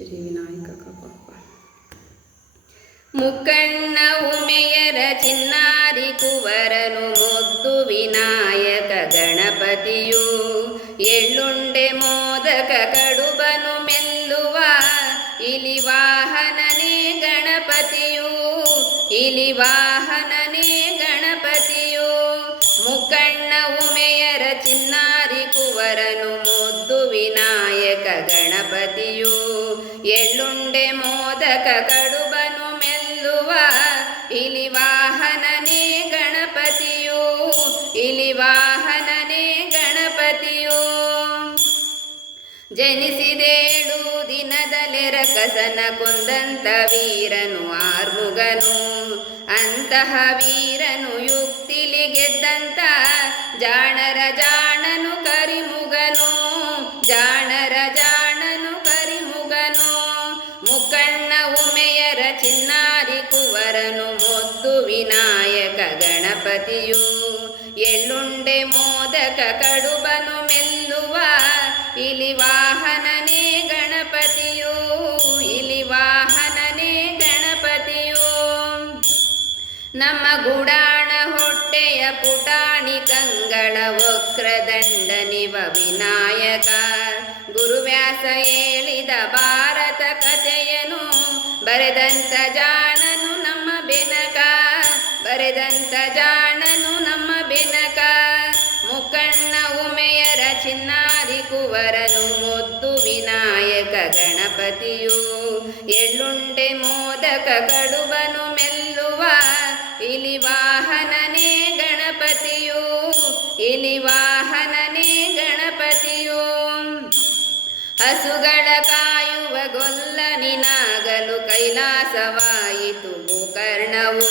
ಶ್ರೀ ವಿನಾಯಕ ಕಪಪ್ಪ. ಮುಕ್ಕಣ್ಣ ಉಮೆಯರ ಚಿನ್ನಾರಿ ಕುವರನು ಮುದ್ದು ವಿನಾಯಕ ಗಣಪತಿಯು ಎಳ್ಳುಂಡೆ ಮೋದಕ ಕಡುಬನು ಮೆಲ್ಲುವ ಇಲಿವಾಹನನೇ ಗಣಪತಿಯು ಇಲಿವಾಹನನೇ ಗಣಪತಿಯು. ಮುಕ್ಕಣ್ಣ ಉಮೆಯರ ಚಿನ್ನಾರಿ ಕುವರನು ಮುದ್ದು ವಿನಾಯಕ ಗಣಪತಿಯು ಎಳ್ಳುಂಡೆ ಮೋದಕ ಕಡುಬನು ಮೆಲ್ಲುವ ಇಲಿವಾಹನನೇ ಗಣಪತಿಯು ಇಲಿವಾಹನನೇ ಗಣಪತಿಯು. ಜನಿಸಿದೇಳು ದಿನದಲೆ ರಕ್ಕಸನ ಕೊಂದಂತ ವೀರನು ಆರ್ಮುಗನು ಅಂತಹ ವೀರನು ಯುಕ್ತಿಲಿ ಗೆದ್ದಂತ ಜಾಣರ ಜಾಣನು ಕರಿಮುಗನು ಜಾಣರ ಜಾಣನು ಕರಿಮುಗನು. ಮುಕ್ಕಣ್ಣ ಉಮೆಯರ ಚಿನ್ನಾರಿ ಕುವರನು ಮುದ್ದು ವಿನಾಯಕ ಗಣಪತಿಯು ಎಳ್ಳುಂಡೆ ಮೋದಕ ಕಡುಬನು ಮೆಲ್ಲುವ ಇಲಿವಾಹನನೇ ಗಣಪತಿಯು ಇಲಿವಾಹನನೇ ಗಣಪತಿಯು. ನಮ್ಮ ಗುಡಾಣ ಹೊಟ್ಟೆಯ ಪುಟಾಣಿ ಕಂಗಳ ವಕ್ರದಂಡನಿವ ವಿನಾಯಕ ಗುರುವ್ಯಾಸ ಹೇಳಿದ ಭಾರತ ಕಥೆಯನು ಬರೆದಂತ ಜಾಣನು ನಮ್ಮ ಬೆನಕ ಬರೆದಂತ ಜಾಣನು ನಮ್ಮ ಬೆನಕ. ಮುಕ್ಕಣ್ಣ ಉಮೆಯರ ಚಿನ್ನಾರಿ ಕುವರನು ಮುದ್ದು ವಿನಾಯಕ ಗಣಪತಿಯು ಎಳ್ಳುಂಡೆ ಮೋದಕ ಕಡುಬನು ಮೆಲ್ಲುವ ಇಲಿವಾಹನನೇ ಗಣಪತಿಯು ಇಲಿವಾಹನನೇ ಗಣಪತಿಯು. ಹಸುಗಳ ಕಾಯುವ ಗೊಲ್ಲನಿನಾಗಲು ಕೈಲಾಸವಾಯಿತು ಗೋಕರ್ಣವು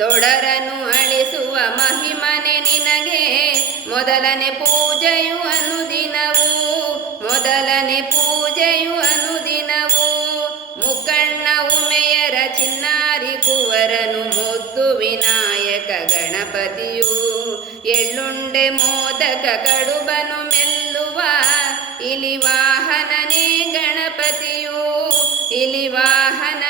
ತೊಡರನು ಅಳಿಸುವ ಮಹಿಮನೆ ನಿನಗೆ ಮೊದಲನೇ ಪೂಜೆಯು ಅನುದಿನವು ಮೊದಲನೇ ಪೂಜೆಯು ಅನುದಿನವು. ಮುಕ್ಕಣ್ಣ ಉಮೆಯರ ಚಿನ್ನಾರಿ ಕುವರನು ಮುದ್ದು ವಿನಾಯಕ ಗಣಪತಿಯು ಎಳ್ಳುಂಡೆ ಮೋದಕ ಕಡುಬನು ಮೆಲ್ಲುವ ಇಲಿವಾಹನನೇ ಗಣಪತಿಯು ಇಲಿವಾಹನ